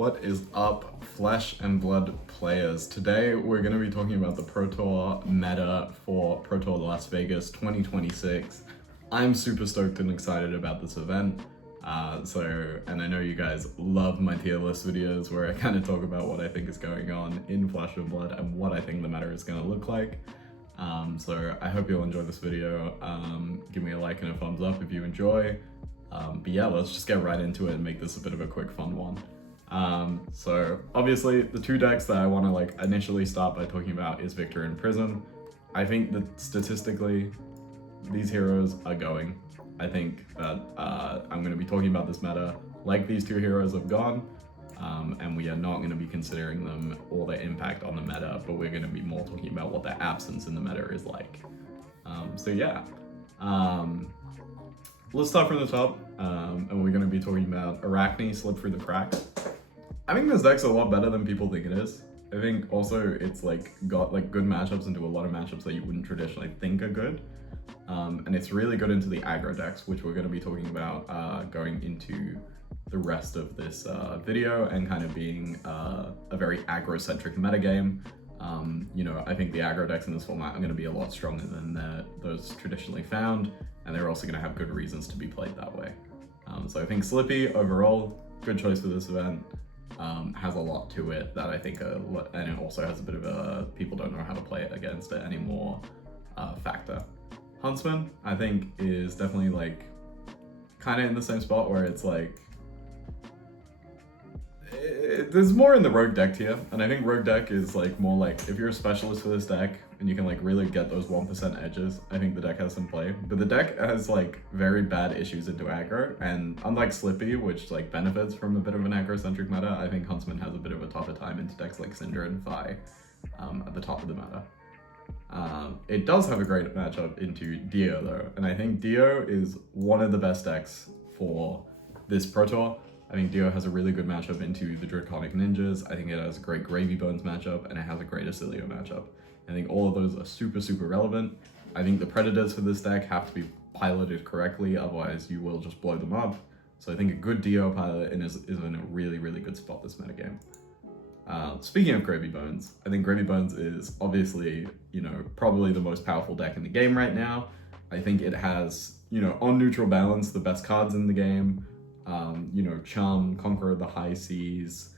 What is up, Flesh and Blood players? Today we're going to be talking about the Pro Tour meta for Pro Tour Las Vegas 2026. I'm super stoked and excited about this event. And I know you guys love my tier list videos where I kind of talk about what I think is going on in Flesh and Blood and what I think the meta is going to look like. So I hope you'll enjoy this video. Give me a like and a thumbs up if you enjoy. But yeah, let's just get right into it and make this a bit of a quick fun one. So obviously the two decks that I want to initially start by talking about is Victor and Prism. I think that statistically these heroes are going. I think that I'm going to be talking about this meta like these two heroes have gone, and we are not going to be considering them or their impact on the meta, but we're going to be more talking about what their absence in the meta is like. So yeah. Let's start from the top, and we're going to be talking about Arachne Slip Through the Cracks. I think this deck's a lot better than people think it is. I think also it's got good matchups into a lot of matchups that you wouldn't traditionally think are good. And it's really good into the aggro decks, which we're going to be talking about going into the rest of this video and kind of being a very aggro-centric metagame. I think the aggro decks in this format are going to be a lot stronger than those traditionally found, and they're also going to have good reasons to be played that way. So I think Slippy, overall, good choice for this event. Has a lot to it that I think, and it also has a bit of a people don't know how to play it against it anymore factor. Huntsman, I think, is definitely kind of in the same spot where it's there's more in the rogue deck tier, and I think rogue deck is more if you're a specialist for this deck and you can really get those 1% edges, I think the deck has some play. But the deck has very bad issues into aggro, and unlike Slippy, which benefits from a bit of an aggro-centric meta, I think Huntsman has a bit of a tougher time into decks like Syndra and Fi at the top of the meta. It does have a great matchup into Dio though, and I think Dio is one of the best decks for this Pro Tour. I think Dio has a really good matchup into the Draconic Ninjas. I think it has a great Gravy Bones matchup, and it has a great Acilio matchup. I think all of those are super, super relevant. I think the Predators for this deck have to be piloted correctly, otherwise you will just blow them up. So I think a good Dio pilot is in a really, really good spot this metagame. Speaking of Gravy Bones, I think Gravy Bones is obviously, probably the most powerful deck in the game right now. I think it has, on neutral balance, the best cards in the game. Charm, Conqueror of the High Seas,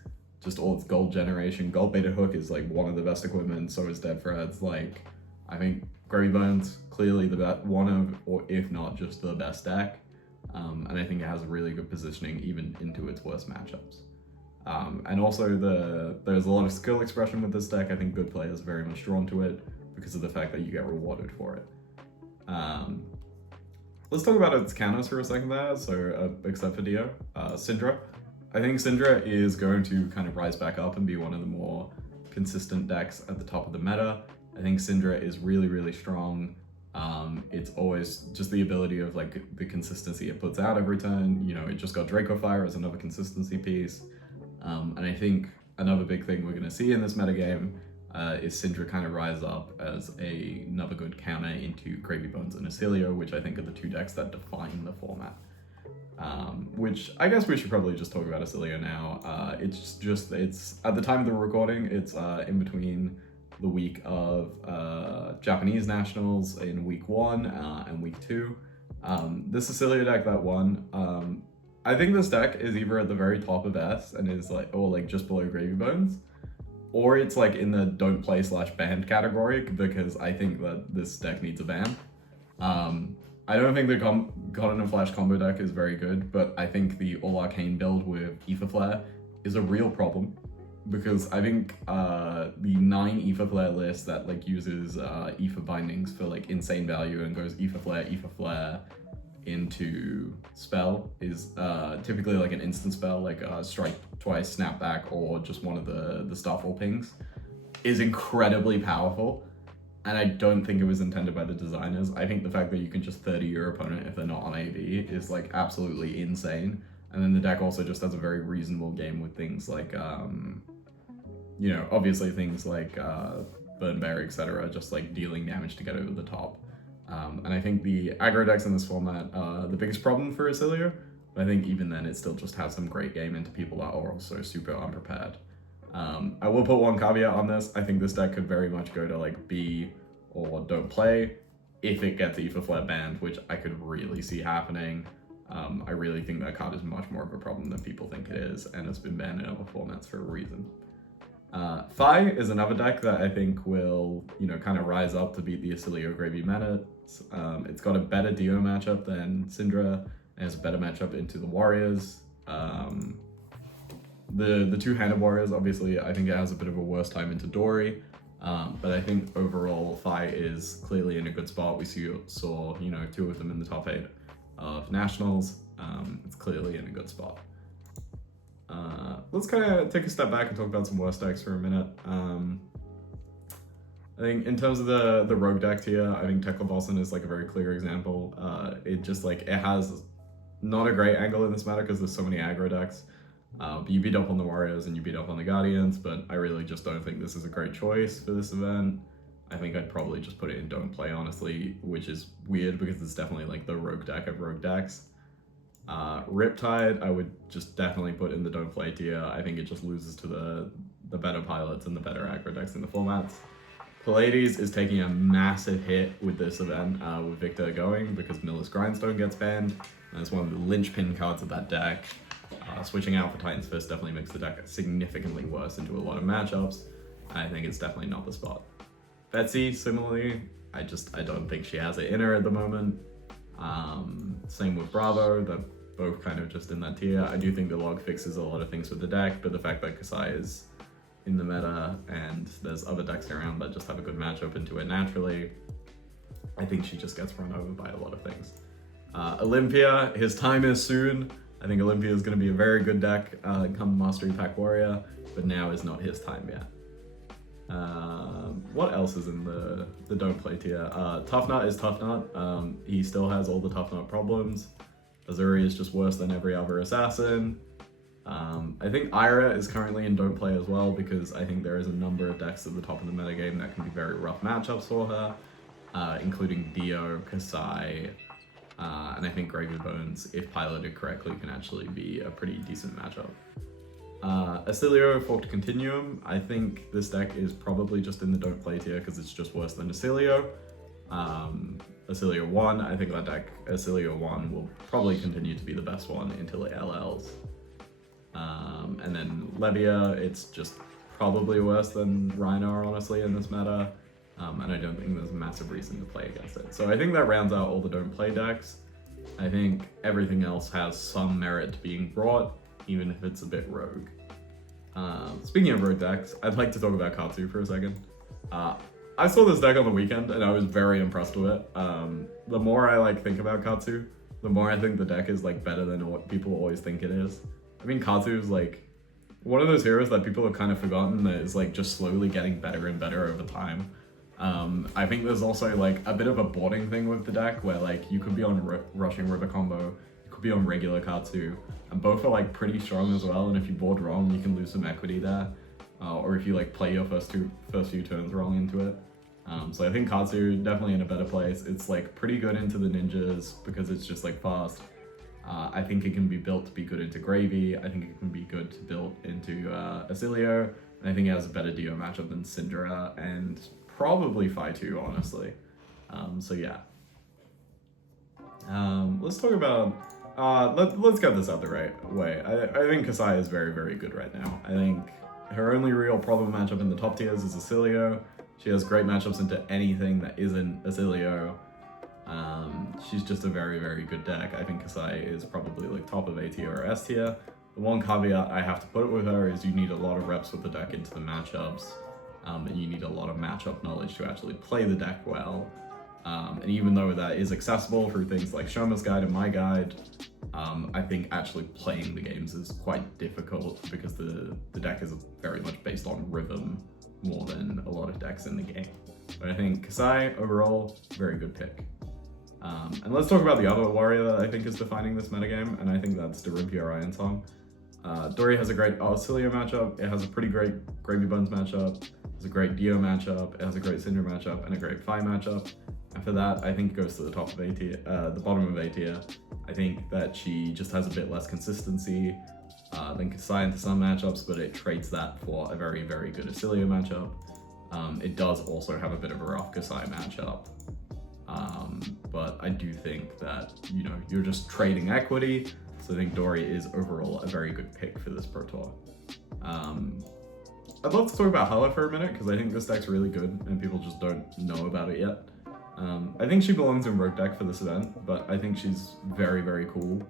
just all its gold generation. Gold Beta Hook is one of the best equipment, so is Dead Threads. I think Gravy Bones, clearly the best, one of, or if not just the best deck. And I think it has a really good positioning even into its worst matchups. And also there's a lot of skill expression with this deck. I think good players are very much drawn to it because of the fact that you get rewarded for it. Let's talk about its counters for a second there. So except for Dio, Syndra. I think Syndra is going to kind of rise back up and be one of the more consistent decks at the top of the meta. I think Syndra is really, really strong. It's always just the ability of the consistency it puts out every turn. It just got Draco Fire as another consistency piece. And I think another big thing we're going to see in this metagame is Syndra kind of rise up as another good counter into Gravy Bones and Acilio, which I think are the two decks that define the format. Which I guess we should probably just talk about Acilio now. It's at the time of the recording, it's in between the week of Japanese Nationals in week 1 and week 2. This Acilio deck that won, I think this deck is either at the very top of S and is just below Gravy Bones, or it's in the don't play / banned category, because I think that this deck needs a ban. I don't think the Conan and Flash combo deck is very good, but I think the All Arcane build with Aether Flare is a real problem, because I think the 9 Aether Flare list that uses Aether bindings for insane value and goes Aether Flare into spell is typically an instant spell, strike twice, snap back, or just one of the Starfall pings, is incredibly powerful. And I don't think it was intended by the designers. I think the fact that you can just 30 your opponent if they're not on AV is absolutely insane. And then the deck also just has a very reasonable game with things obviously things Burn Bear, etc., just dealing damage to get over the top. And I think the aggro decks in this format, the biggest problem for Acilio But I think even then it still just has some great game into people that are also super unprepared. I will put one caveat on this. I think this deck could very much go to like B or don't play if it gets Aether Flare banned, which I could really see happening. I really think that card is much more of a problem than people think it is, and it's been banned in other formats for a reason. Phi is another deck that I think will, kind of rise up to beat the Asilio Gravy meta. It's got a better Dio matchup than Syndra, and has a better matchup into the Warriors. The two-handed Warriors, obviously, I think it has a bit of a worse time into Dory. But I think overall, Phi is clearly in a good spot. We saw, two of them in the top 8 of Nationals. It's clearly in a good spot. Let's kind of take a step back and talk about some worst decks for a minute. I think in terms of the rogue deck tier, I think Tekla Boston is like a very clear example. It just it has not a great angle in this matter because there's so many aggro decks. But you beat up on the Warriors and you beat up on the Guardians, but I really just don't think this is a great choice for this event. I think I'd probably just put it in don't play, honestly, which is weird because it's definitely like the rogue deck of rogue decks. Riptide, I would just definitely put in the don't play tier. I think it just loses to the better pilots and the better aggro decks in the formats. Pallades is taking a massive hit with this event with Victor going because Miller's Grindstone gets banned. That's one of the linchpin cards of that deck. Switching out for Titan's Fist definitely makes the deck significantly worse into a lot of matchups. I think it's definitely not the spot. Betsy, similarly, I don't think she has it in her at the moment. Same with Bravo, they're both kind of just in that tier. I do think the log fixes a lot of things with the deck, but the fact that Kasai is in the meta and there's other decks around that just have a good matchup into it naturally, I think she just gets run over by a lot of things. Olympia, his time is soon. I think Olympia is going to be a very good deck come Mastery Pack Warrior, but now is not his time yet. What else is in the don't play tier? Tough Nut is Tough Nut. He still has all the Tough Nut problems. Azuri is just worse than every other assassin. I think Ira is currently in don't play as well because I think there is a number of decks at the top of the metagame that can be very rough matchups for her, including Dio, Kasai, and I think Gravy Bones, if piloted correctly, can actually be a pretty decent matchup. Asilio Forked Continuum, I think this deck is probably just in the don't play tier because it's just worse than Asilio. Asilio 1, I think that deck, Asilio 1, will probably continue to be the best one until it LLs. And then Levia, it's just probably worse than Rhino, honestly, in this meta. And I don't think there's a massive reason to play against it. So I think that rounds out all the don't play decks. I think everything else has some merit to being brought, even if it's a bit rogue. Speaking of rogue decks, I'd like to talk about Katsu for a second. I saw this deck on the weekend and I was very impressed with it. The more I think about Katsu, the more I think the deck is better than what people always think it is. I mean, Katsu is one of those heroes that people have kind of forgotten that is just slowly getting better and better over time. I think there's also a bit of a boarding thing with the deck where you could be on Rushing River combo, you could be on regular Katsu, and both are pretty strong as well, and if you board wrong you can lose some equity there, or if you play your first few turns wrong into it. So I think Katsu definitely in a better place. It's pretty good into the ninjas because it's just fast. I think it can be built to be good into Gravy. I think it can be good to build into Asilio, and I think it has a better Dio matchup than Syndra and probably Phi 2, honestly. So yeah. Let's talk about, let's get this out the right way. I think Kasai is very, very good right now. I think her only real problem matchup in the top tiers is Asilio. She has great matchups into anything that isn't Asilio. She's just a very, very good deck. I think Kasai is probably top of A tier or S tier. The one caveat I have to put with her is you need a lot of reps with the deck into the matchups. And you need a lot of matchup knowledge to actually play the deck well. And even though that is accessible through things like Shoma's Guide and My Guide, I think actually playing the games is quite difficult because the deck is very much based on rhythm more than a lot of decks in the game. But I think Kasai, overall, very good pick. And let's talk about the other warrior that I think is defining this metagame, and I think that's Dorympia Ryan Song. Dory has a great Asilio matchup, it has a pretty great Gravy Bones matchup, it has a great Dio matchup, it has a great Syndra matchup, and a great Phi matchup. And for that, I think it goes to the top of A tier, the bottom of A tier. I think that she just has a bit less consistency than Kasai into some matchups, but it trades that for a very, very good Acilio matchup. It does also have a bit of a rough Kasai matchup. But I do think that, you know, you're just trading equity. So I think Dori is overall a very good pick for this Pro Tour. I'd love to talk about Hala for a minute, because I think this deck's really good and people just don't know about it yet. I think she belongs in Rogue deck for this event, but I think she's very, very cool.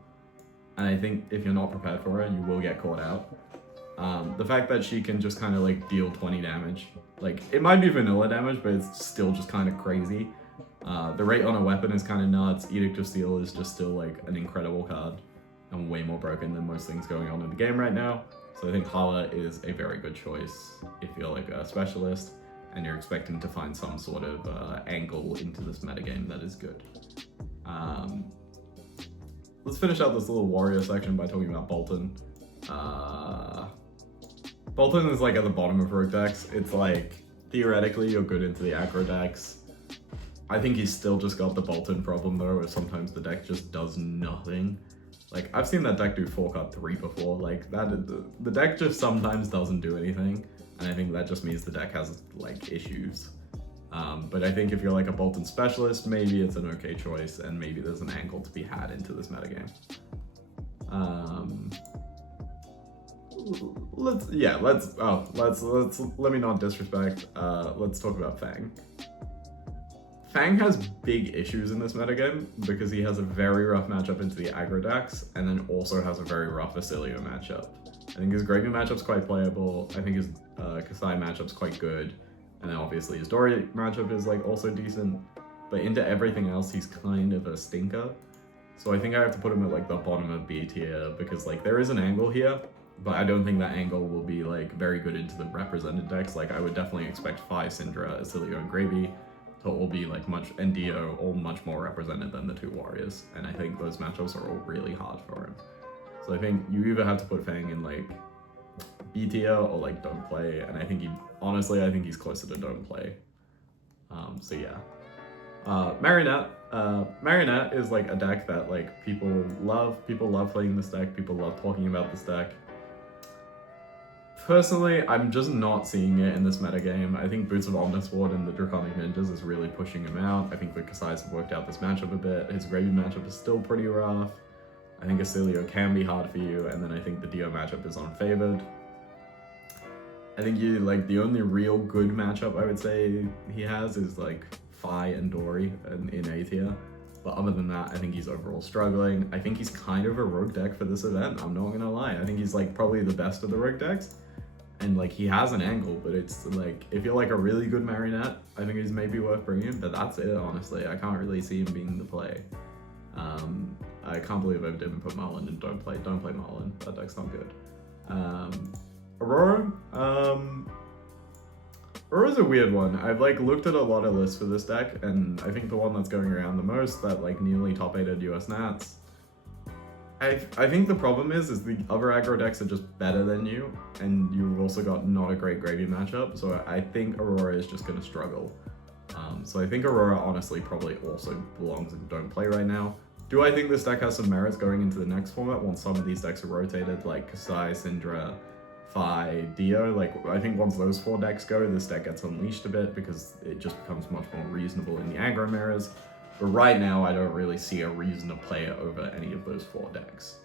And I think if you're not prepared for her, you will get caught out. The fact that she can just kind of like deal 20 damage, like it might be vanilla damage, but it's still just kind of crazy. The rate on a weapon is kind of nuts. Edict of Steel is just still like an incredible card and way more broken than most things going on in the game right now. So I think Hala is a very good choice if you're like a specialist and you're expecting to find some sort of angle into this metagame that is good. Let's finish out this little warrior section by talking about Boltyn. Boltyn is like at the bottom of Rogue decks. It's like, theoretically, you're good into the aggro decks. I think he's still just got the Boltyn problem though, where sometimes the deck just does nothing. Like, I've seen that deck do 4-card 3 before. Like, the deck just sometimes doesn't do anything, and I think that just means the deck has, like, issues. But I think if you're, like, a Boltyn specialist, maybe it's an okay choice, and maybe there's an angle to be had into this metagame. Let me not disrespect. Let's talk about Fang. Fang has big issues in this metagame because he has a very rough matchup into the aggro decks, and then also has a very rough Acilio matchup. I think his Gravy matchup's quite playable. I think his Kasai matchup's quite good, and then obviously his Dori matchup is like also decent. But into everything else, he's kind of a stinker. So I think I have to put him at like the bottom of B tier because like there is an angle here, but I don't think that angle will be like very good into the represented decks. Like I would definitely expect Fi, Syndra, Acilio, and Gravy to all be like and Dio all much more represented than the two warriors, and I think those matchups are all really hard for him. So I think you either have to put Fang in like B tier or like don't play, and I think I think he's closer to don't play. So yeah. Marionette. Marionette is like a deck that like people love playing this deck, people love talking about this deck. Personally, I'm just not seeing it in this metagame. I think Boots of Omnisword and the Draconic Ninjas is really pushing him out. I think the Kasai's have worked out this matchup a bit. His Gravy matchup is still pretty rough. I think Acilio can be hard for you, and then I think the Dio matchup is unfavored. I think the only real good matchup I would say he has is like Fi and Dori in A tier. But other than that, I think he's overall struggling. I think he's kind of a rogue deck for this event, I'm not gonna lie. I think he's like probably the best of the rogue decks. And like he has an angle, but it's like if you're like a really good Marionette, I think he's maybe worth bringing, but that's it honestly. I can't really see him being the play. I can't believe I didn't put Marlin in don't play Marlin. That deck's not good. Aurora. Aurora's a weird one. I've like looked at a lot of lists for this deck, and I think the one that's going around the most that like nearly top 8'd US Nats. I think the problem is the other aggro decks are just better than you, and you've also got not a great Gravy matchup, so I think Aurora is just going to struggle. So I think Aurora honestly probably also belongs in don't play right now. Do I think this deck has some merits going into the next format once some of these decks are rotated, like Kasai, Syndra, Fi, Dio? Like I think once those 4 decks go, this deck gets unleashed a bit because it just becomes much more reasonable in the aggro mirrors. But right now, I don't really see a reason to play it over any of those 4 decks.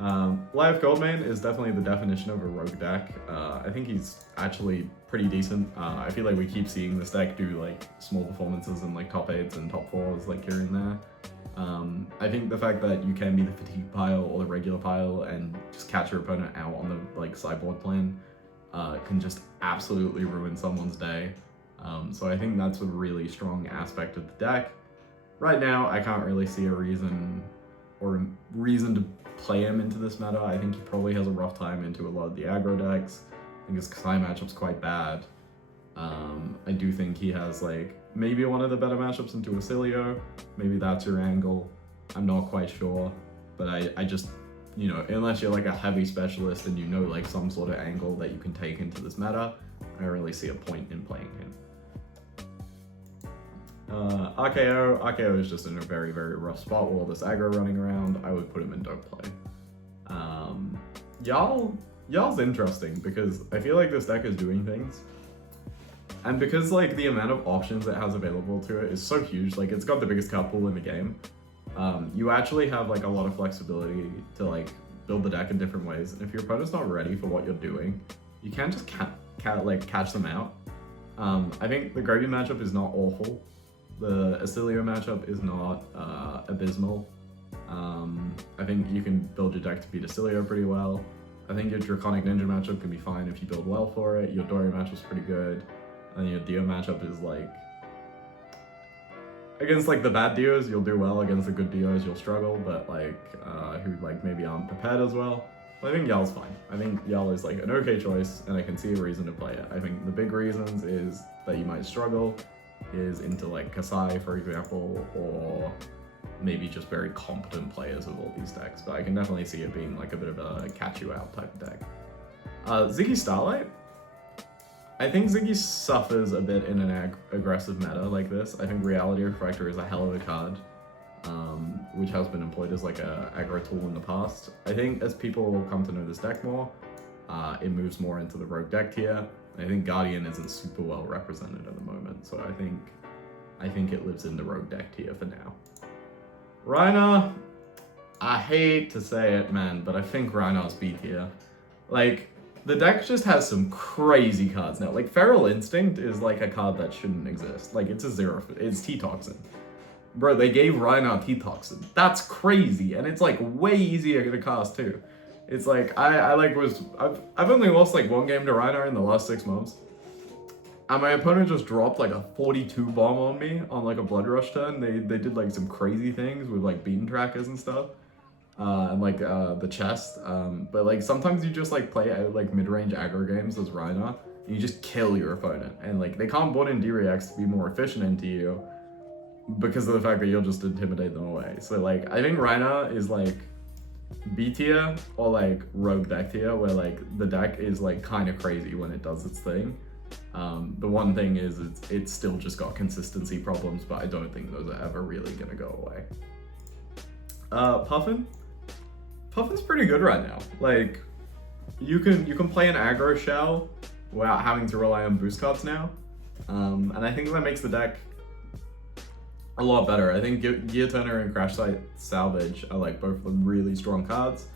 Live Goldmane is definitely the definition of a rogue deck. I think he's actually pretty decent. I feel like we keep seeing this deck do like small performances in like top 8s and top 4s like here and there. I think the fact that you can be the fatigue pile or the regular pile and just catch your opponent out on the like sideboard plan can just absolutely ruin someone's day. So I think that's a really strong aspect of the deck. Right now, I can't really see a reason to play him into this meta. I think he probably has a rough time into a lot of the aggro decks. I think his Kasai matchup's quite bad. I do think he has like maybe one of the better matchups into Acilio. Maybe that's your angle. I'm not quite sure, but I just, you know, unless you're like a heavy specialist and you know like some sort of angle that you can take into this meta, I don't really see a point in playing him. RKO is just in a very, very rough spot with all this aggro running around. I would put him in don't play. Yaal's interesting because I feel like this deck is doing things. And because like the amount of options it has available to it is so huge, like it's got the biggest card pool in the game. You actually have like a lot of flexibility to like build the deck in different ways. And if your opponent's not ready for what you're doing, you can just catch them out. I think the Groby matchup is not awful. The Acilio matchup is not abysmal. I think you can build your deck to beat Acilio pretty well. I think your Draconic Ninja matchup can be fine if you build well for it. Your Dory matchup's pretty good. And your Dio matchup is like... Against like the bad Dios, you'll do well. Against the good Dios, you'll struggle, but like, who like maybe aren't prepared as well. But I think Yaal's fine. I think Yaal is like an okay choice, and I can see a reason to play it. I think the big reasons is that you might struggle is into like Kasai, for example, or maybe just very competent players of all these decks. But I can definitely see it being like a bit of a catch you out type of deck. Ziggy Starlight. I think Ziggy suffers a bit in an aggressive meta like this. I think Reality Refractor is a hell of a card, which has been employed as like a aggro tool in the past. I think as people come to know this deck more, it moves more into the rogue deck tier. I think Guardian isn't super well represented at the moment, so I think it lives in the rogue deck tier for now. Rhinar, I hate to say it, man, but I think Rhinar's B tier. Like, the deck just has some crazy cards now. Like, Feral Instinct is like a card that shouldn't exist. Like, it's a 0, it's T-Toxin. Bro, they gave Rhinar T-Toxin. That's crazy, and it's like way easier to cast too. It's like, I've only lost like 1 game to Rhinar in the last 6 months. And my opponent just dropped like a 42 bomb on me on like a Blood Rush turn. They did like some crazy things with like beaten trackers and stuff. And like the chest. But like sometimes you just like play like mid-range aggro games as Rhinar, and you just kill your opponent. And like they can't board in D-Reacts to be more efficient into you because of the fact that you'll just intimidate them away. So like I think Rhinar is like B tier or like rogue deck tier, where like the deck is like kind of crazy when it does its thing. The one thing is it's still just got consistency problems, but I don't think those are ever really gonna go away. Puffin's pretty good right now. Like you can play an aggro shell without having to rely on boost cards now, and I think that makes the deck a lot better. I think Gear Turner and Crash Site Salvage are like both of them really strong cards.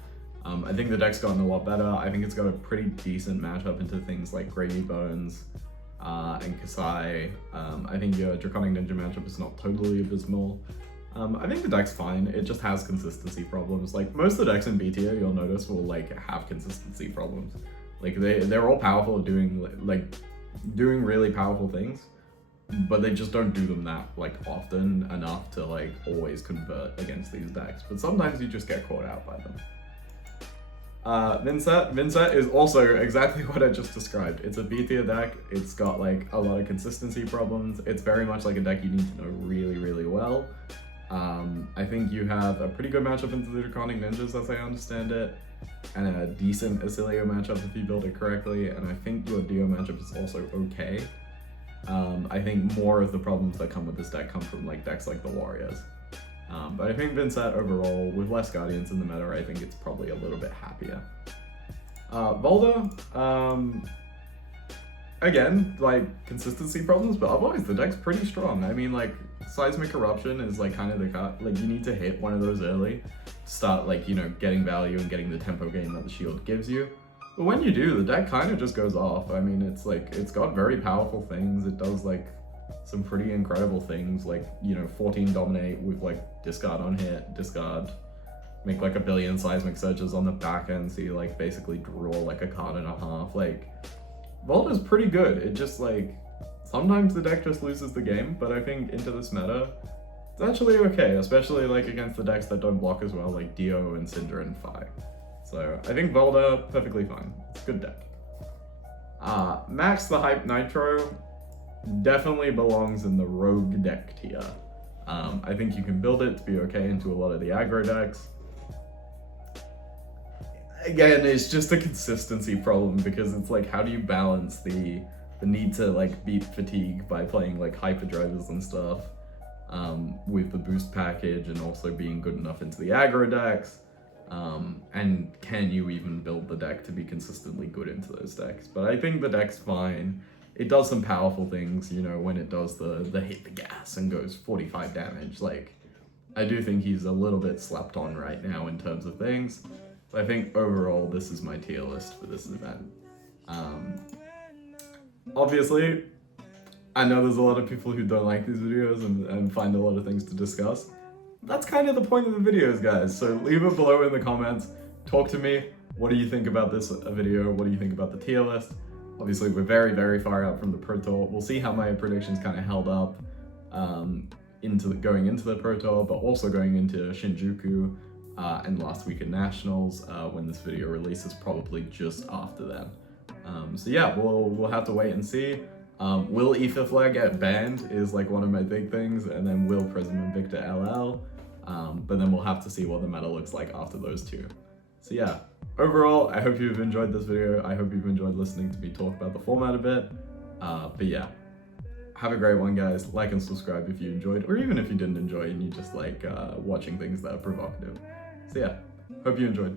I think the deck's gotten a lot better. I think it's got a pretty decent matchup into things like Gravy Bones and Kasai. I think your Draconic Ninja matchup is not totally abysmal. I think the deck's fine. It just has consistency problems. Like most of the decks in B tier, you'll notice will like have consistency problems. Like they're all powerful at doing really powerful things, but they just don't do them that like often enough to like always convert against these decks. But sometimes you just get caught out by them. Vincent is also exactly what I just described. It's a B tier deck. It's got like a lot of consistency problems. It's very much like a deck you need to know really, really well. I think you have a pretty good matchup into the Draconic Ninjas as I understand it, and a decent Acilio matchup if you build it correctly, and I think your Dio matchup is also okay. I think more of the problems that come with this deck come from like decks like the Warriors. But I think Vincent overall, with less Guardians in the meta, I think it's probably a little bit happier. Volda, again, like consistency problems, but otherwise the deck's pretty strong. I mean, like Seismic Eruption is like kind of the card, like you need to hit one of those early to start like, you know, getting value and getting the tempo gain that the shield gives you. But when you do, the deck kind of just goes off. I mean, it's like, it's got very powerful things. It does like some pretty incredible things, like, you know, 14 Dominate with like discard on hit, discard, make like a billion Seismic Surges on the back end, so you like basically draw like a card and a half. Like, Volda's pretty good. It just like, sometimes the deck just loses the game, but I think into this meta, it's actually okay, especially like against the decks that don't block as well, like Dio and Syndra and Fi. So I think Volda, perfectly fine. It's a good deck. Max the Hype Nitro definitely belongs in the rogue deck tier. I think you can build it to be okay into a lot of the aggro decks. Again, it's just a consistency problem because it's like, how do you balance the need to like beat fatigue by playing like hyperdrivers and stuff, with the boost package and also being good enough into the aggro decks. And can you even build the deck to be consistently good into those decks? But I think the deck's fine. It does some powerful things, you know, when it does the hit the gas and goes 45 damage. Like, I do think he's a little bit slept on right now in terms of things. But I think overall, this is my tier list for this event. Obviously, I know there's a lot of people who don't like these videos and find a lot of things to discuss. That's kind of the point of the videos, guys. So leave it below in the comments. Talk to me. What do you think about this video? What do you think about the tier list? Obviously, we're very, very far out from the Pro Tour. We'll see how my predictions kind of held up going into the Pro Tour, but also going into Shinjuku and last week at Nationals when this video releases, probably just after that. So yeah, we'll have to wait and see. Will Aether Flare get banned is like one of my big things, and then will Prism Invicta LL, but then we'll have to see what the meta looks like after those two. So yeah, overall, I hope you've enjoyed this video. I hope you've enjoyed listening to me talk about the format a bit. But yeah, have a great one, guys. Like and subscribe if you enjoyed, or even if you didn't enjoy and you just like watching things that are provocative. So yeah, hope you enjoyed.